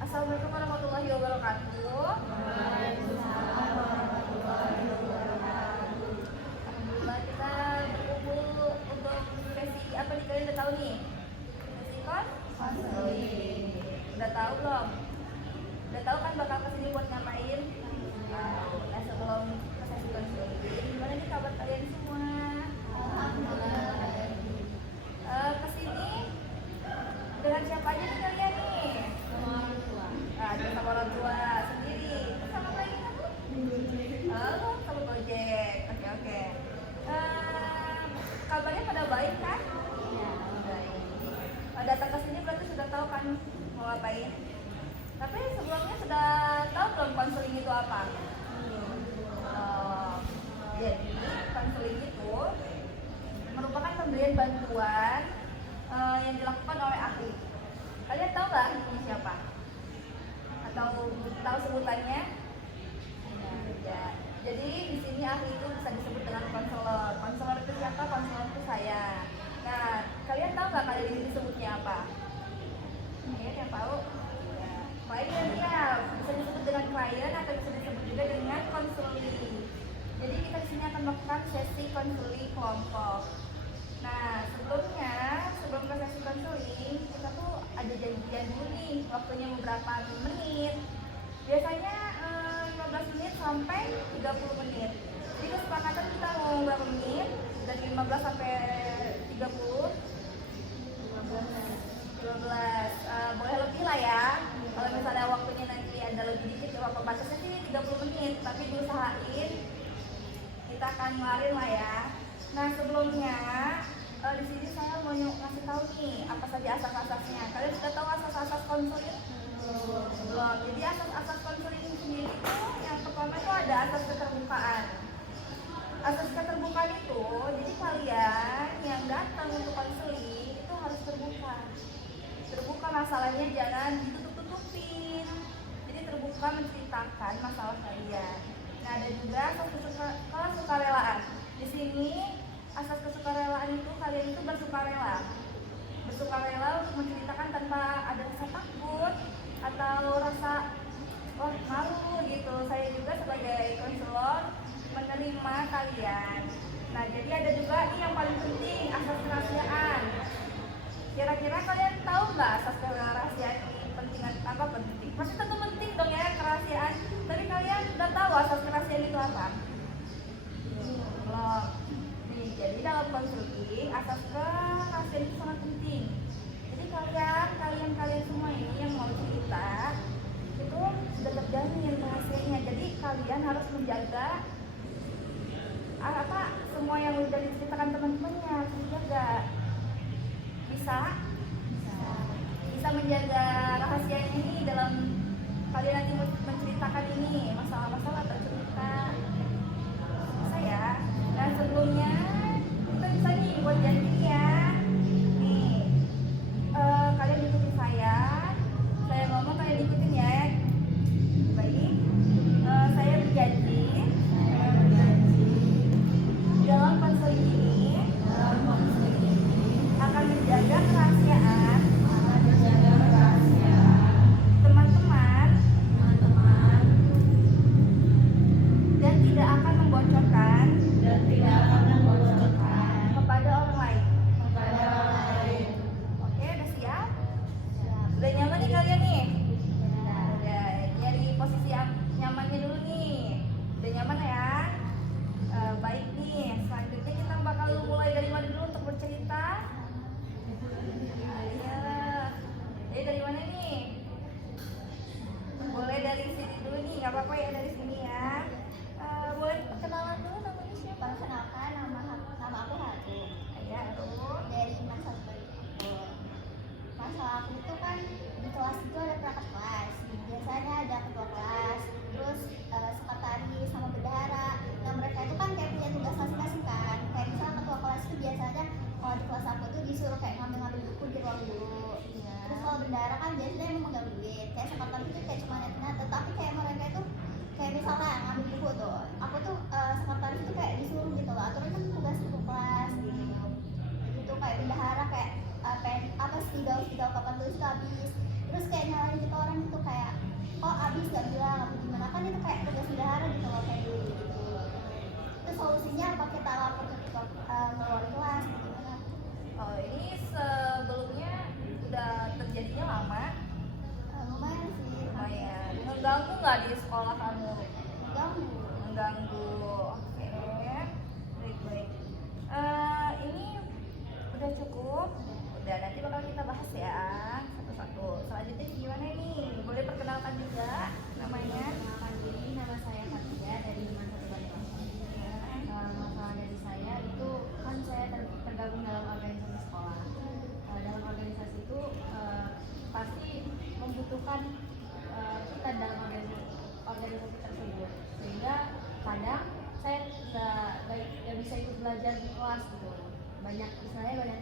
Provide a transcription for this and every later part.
Assalamualaikum warahmatullahi wabarakatuh. Alhamdulillah kita berkumpul untuk sesi apa nih, kalian udah tahu nih? Sesi konseling. Udah tahu belum? Udah tahu kan bakal kesini buat ngapain? Tahu. Nah sebelum ke sesi konseling, gimana nih kabar kalian semua? Alhamdulillah. Kesini dengan siapa aja nih kalian nih? Sama orang tua sendiri. Terus sama lagi kamu? Oh, sama Gojek. Oke. Kabarnya pada baik kan? Iya, baik. Datang ke sini berarti sudah tahu kan mau ngapain? Tapi sebelumnya sudah tahu belum konseling itu apa? Jadi konseling itu merupakan pemberian bantuan yang dilakukan oleh ahli. Kalian tahu nggak ahlinya siapa? Atau tahu sebutannya? Ya. Jadi di sini ahli itu bisa disebut dengan konselor. Konselor itu siapa? Konselor itu saya. Nah, kalian tahu nggak kalian ini disebutnya apa? Kalian yang tahu? Ya. Klien ya, bisa disebut dengan klien atau bisa disebut juga dengan konseling. Jadi kita di sini akan melakukan sesi konseling kelompok. Nah, sebelum ke sesi konseling, kita tuh ada janjian dulu nih, waktunya beberapa menit. Biasanya 15 menit sampai 30 menit. Jadi kesepakatan kita mau berapa menit, dari 15 sampai 30. 15. Boleh lebih lah ya. Kalau misalnya waktunya nanti ada lebih dikit, ya waktu batasnya sih 30 menit, tapi diusahain kita akan ngelarin lah ya. Nah sebelumnya di sini saya mau ngasih tahu nih apa saja asas-asasnya. Kalian sudah tahu asas-asas konseling? Belum. Jadi asas-asas konseling sendiri itu yang pertama itu ada asas keterbukaan. Asas keterbukaan itu jadi kalian yang datang untuk konseling itu harus terbuka. Terbuka masalahnya jangan ditutup-tutupin. Jadi terbuka menceritakan masalah kalian. Nah ada juga asas kesukarelaan. Di sini asas kesukarelaan itu kalian itu bersukarela untuk menceritakan tanpa ada rasa takut atau rasa malu gitu. Saya juga sebagai konselor menerima kalian. Nah jadi ada juga nih yang paling penting, asas kerahasiaan. Kira-kira kalian tahu nggak asas kerahasiaan ini penting apa? Penting pasti tentu penting dong ya kerahasiaan. Tapi kalian udah tahu asas kerahasiaan itu apa? Belum. Jadi dalam konseling asas kerahasiaan itu sangat penting. Jadi kalian semua ini yang mau cerita itu sudah terjamin rahasianya. Jadi kalian harus menjaga semua yang sudah diceritakan teman-temannya harus dijaga. Bisa menjaga rahasia ini dalam kalian nanti menceritakan ini masalah-masalah tercerita. Bisa ya. Dan sebelumnya kita bisa nih buat janji ya. Nih, kalian ikutin saya ngomong kalian ikutin ya. Baik, saya berjanji dalam konseling ini akan menjaga kerahasiaan teman-teman dan tidak akan membocorkan kepada orang lain. Oke, udah siap? Udah nyaman nih kalian nih? Udah, nyari posisi yang nyamannya dulu nih. Udah nyaman ya? Baik nih, selanjutnya kita bakal mulai dari mana dulu untuk bercerita? Iya. Jadi dari mana nih? Boleh dari sini dulu nih, nggak apa-apa ya dari sini ya. Boleh perkenalan dulu namanya siapa? Perkenalkan, nama aku Haru. Ya, Haru. Dari masa itu. Masalah aku itu kan di kelas itu ada perangkat kelas. Biasanya ada ketua kelas, terus sekretaris sama bendahara. Nah mereka itu kan kayak punya tugas masing-masing kan. Kayak misalnya ketua kelas itu biasanya kalau di kelas aku tuh disuruh kayak ngambil buku di ruang guru. Iya. Terus kalau bendahara kan biasanya emang megang duit. Kayak sekretaris itu kayak cuma nyatet, tapi kayak mereka itu kayak misalnya ngambil buku tuh, aku tuh sekretaris itu kayak disuruh gitu loh, aturan kan tugas buku kelas gitu kayak bendahara kayak apa sih gaul kapan tulis itu habis, terus kayak nyalain kita orang itu kayak mengganggu nggak di sekolah kamu? mengganggu. Mengganggu. Oke, baik. Ini udah cukup. Udah, nanti bakal kita bahas ya satu-satu. Selanjutnya gimana nih? Boleh perkenalkan juga namanya? Perkenalkan diri, nama saya Fatia dari Iman Satu Bandung. Masalah dari saya itu kan saya tergabung dalam organisasi sekolah. Dalam organisasi itu pasti membutuhkan kita dalam organisasi tersebut, sehingga kadang saya nggak bisa ikut belajar di kelas gitu, banyak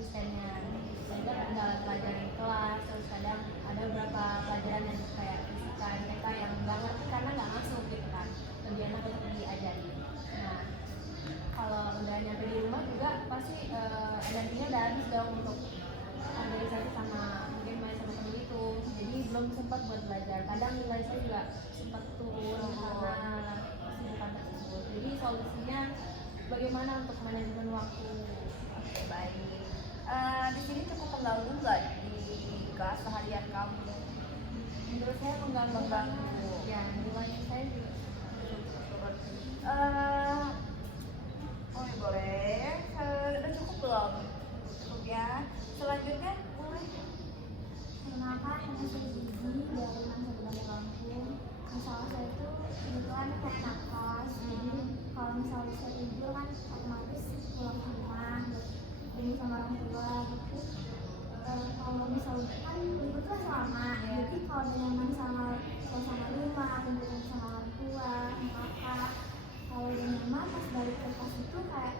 diskenya, sehingga nggak belajar di kelas. Terus kadang ada beberapa pelajaran yang kayak fisika, mereka yang nggak ngerti karena nggak masuk gitu kan, lebih enak untuk diajari. Nah, kalau udah nyampe di rumah juga pasti energinya udah habis dong untuk organisasi sama mungkin main sama temen itu, jadi belum sempat buat belajar. Kadang nilai saya juga sempat turun karena kesibukan tersebut. Jadi solusinya bagaimana untuk manajemen waktu? Oke, baik. Di sini cukup mengganggu nggak di keseharian kamu? Menurut saya mengganggu. Ya, nilai saya juga Turun. Boleh. Udah cukup belum? Cukup ya. Selanjutnya boleh. Kenapa nama saya Gigi dari Iman Satu Bandung Lampung. Masalah saya itu kebetulan kayak nafas, jadi kalau misalnya saya tidur kan otomatis pulang ke rumah jadi sama orang tua gitu. Kalau misalnya kan libur tuh lama, jadi kalau udah nyaman sama suasana rumah, kumpul sama orang tua, sama kakak, kalau udah nyaman pas balik ke kelas itu kayak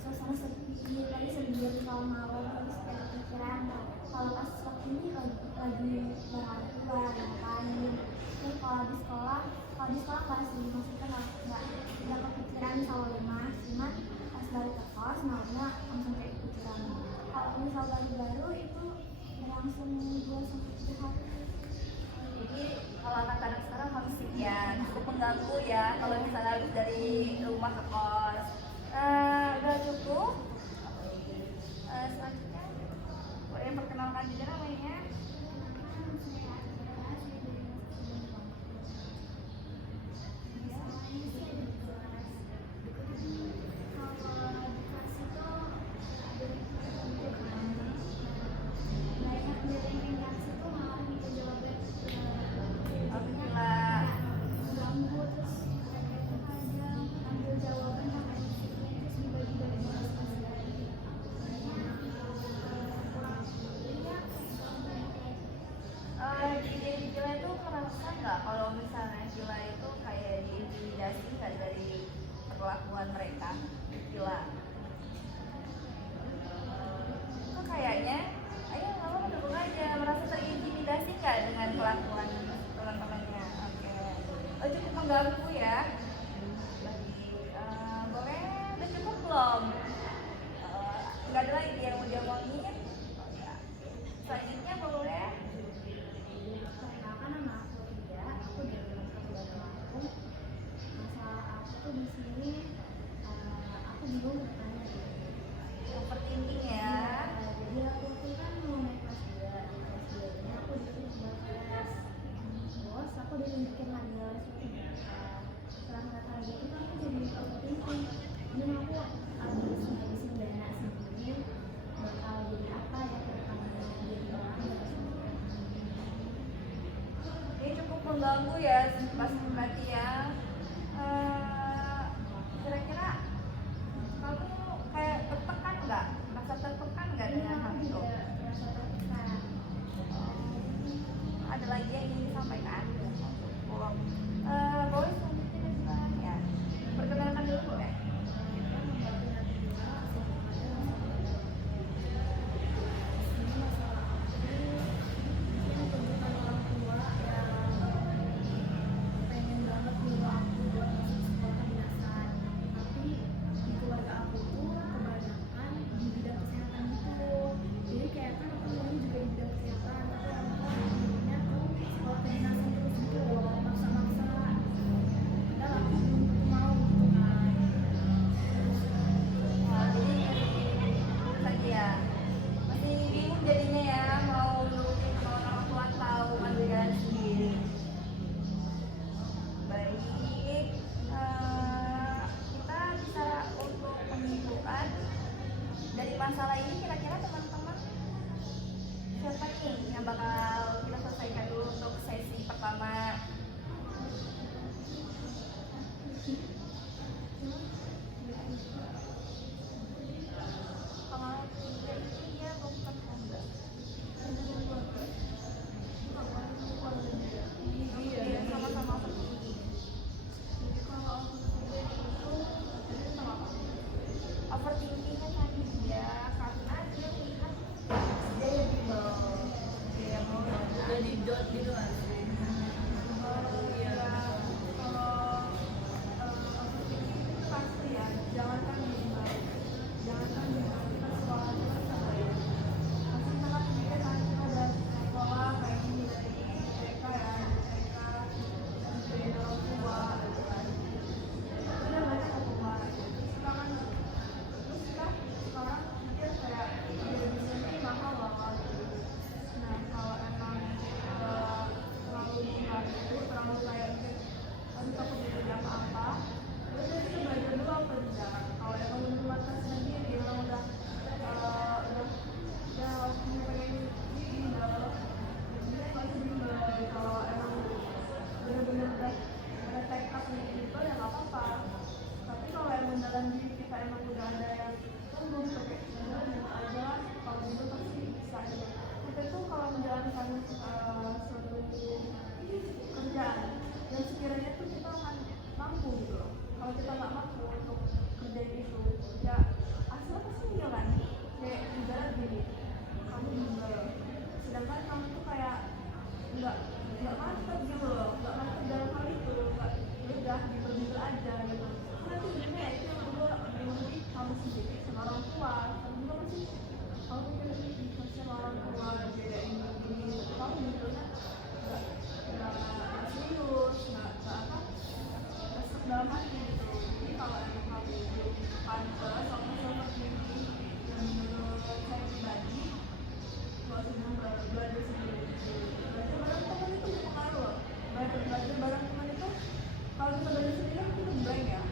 suasana sepi, lagi sendiri kalau malam, terus kayak kepikiran. Kalau pas waktu ini lagi bareng tua, ngapain. Terus kalau di sekolah nggak sih, maksudnya nggak kepikiran kalau rumah, cuman pas balik ke kos malamnya langsung kayak kepikiran. Kalau misal baru itu berlangsung 2 sampai 3 hari. Jadi kalau anak-anak sekarang homesick ya, cukup mengganggu ya kalau misalnya habis dari rumah ke kos. Udah cukup. Selanjutnya boleh perkenalkan juga namanya. Di Gila itu merasa nggak kalau misalnya Gila itu kayak diintimidasi nggak dari perlakuan mereka? Gila itu kayaknya, ayo kamu mendukung aja, merasa terintimidasi nggak dengan perlakuan teman-temannya? Oke. Cukup mengganggu ya. Boleh, udah cukup belum? Nggak ada lagi yang mau diomongin? Selanjutnya boleh. Perkenalkan, nama aku Ida, aku dari Iman Satu Bandung Lampung. Masalah aku di sini, aku bingung bertanya. Overthinking ya. Jadi aku tuh kan mau naik kelas 2, di kelas 2 ini aku disuruh kelas. Terus aku ditunjukin hasil setelah ngeliat hal gitu kan aku jadi overthinking. Ini aku ngabisin dana segini bakal jadi apa ya ke depannya, jadi orang Ini cukup mengganggu ya, pas berarti ya. Kira-kira kamu kayak tertekan nggak? Merasa tertekan nggak dengan hal aku itu? juga merasa tertekan. Ada lagi yang ingin disampaikan? Belum. Boleh selanjutnya silakan ya. Perkenalkan dulu boleh. Ya, kalau pasti ya, jangankan minimal, jangankan minimal kita sekolah itu kan sama ya. Pasti kita kan mikir kan kita udah sekolah kayak gini dari TK ya, TK, dari orang tua gitu kan. Udah banyak keluar. Terus kita kan, terus kita sekarang mikir kayak biaya ini mahal banget. Nah kalau emang terlalu murah itu terlalu kayak mikir aduh takut jadi apa-apa, udah kita belajar dulu apa tidak. Kalau emang menurut sendiri orang udah waktunya pengen bimbel, dia pasti bimbel. Kalau emang bener-bener udah tekad pengen bimbel ya nggak apa-apa. Tapi kalau emang dalam diri kita emang udah ada yang belum pakai bimbel aja, kalau bimbel pasti bisa gitu. Kita tuh kalau menjalankan suatu kerjaan yang sekiranya tuh kita akan mampu gitu loh. Kalau kita nggak mampu untuk kerjain itu, ya hasilnya pasti nggak kan. Kayak ibarat gini, kamu bimbel, sedangkan kamu tuh kayak nggak mantep gitu loh, nggak mantep dalam hal itu, nggak udah bimbel aja gitu. Nanti ujungnya itu yang kedua merugi kamu sendiri sama orang tua. Kamu juga masih kamu pikir masih sama orang tua beda ini kamu bimbelnya nggak serius, nggak apa, masuk dalam hati gitu. Jadi kalau emang kamu belum pantas sama seperti ini, yang menurut saya pribadi, kalau sedang belajar sendiri, belajar bareng teman itu berpengaruh loh. Belajar bareng teman itu, kalau kita belajar sendiri kita blank ya,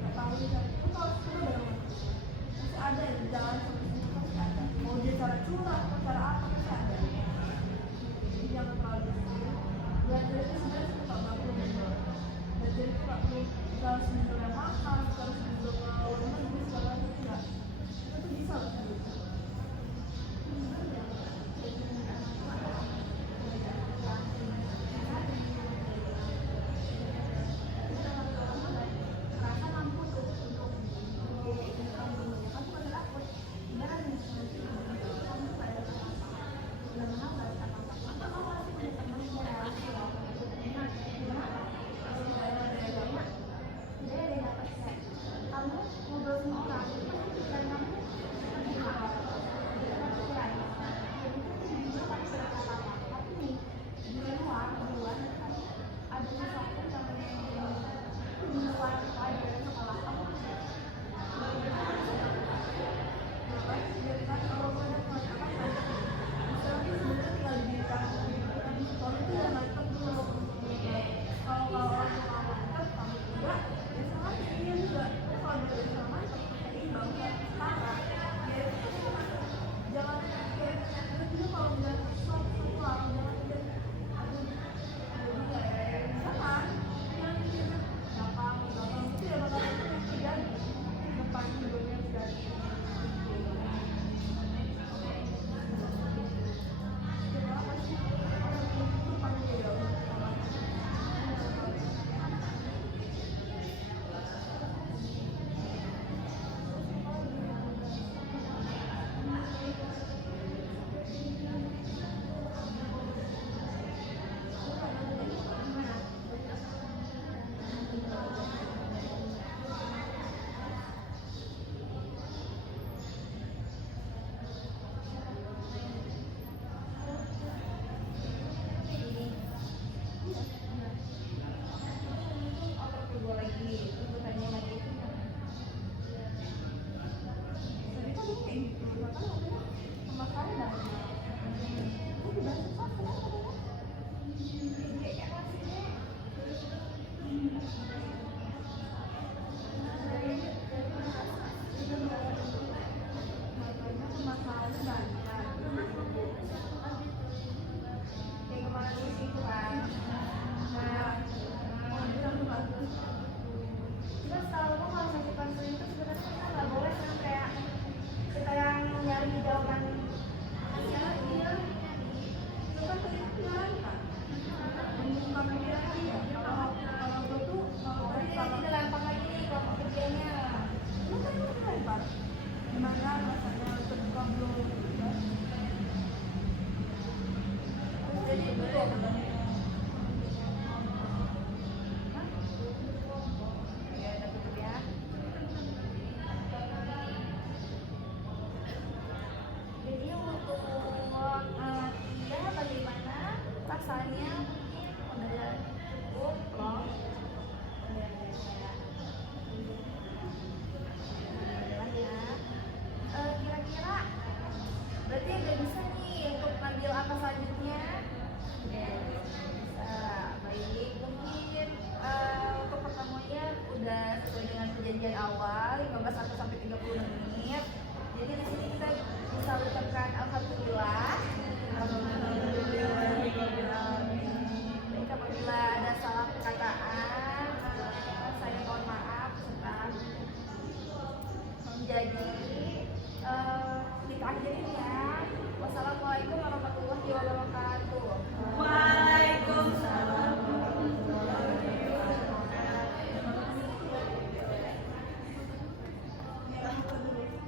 nggak tahu bisa. Itu kalau kita bareng masih ada di jalan seperti itu pasti ada. Mau dia cara curang atau cara apa pasti ada. Jadi jangan terlalu sendiri. Belajar itu sebenarnya suka nggak perlu bimbel. Belajar itu nggak perlu kita harus bimbel yang mahal, kita harus bimbel luar negeri segala macam enggak. Kita tuh bisa loh sendiri. Rasa mampu tuh untuk kamu kan takut beneran nih kamu pada udah mahal nggak bisa apa-apa kamu pasti punya teman yang relasi loh. Ingat, pasti ada yang banyak, ada yang rasanya mungkin udah cukup loh. Ya. Kira-kira berarti udah bisa nih untuk ngambil apa selanjutnya? Udah bisa. Baik, mungkin untuk pertemuannya udah sesuai dengan perjanjian awal 15 sampai 30 menit. Jadi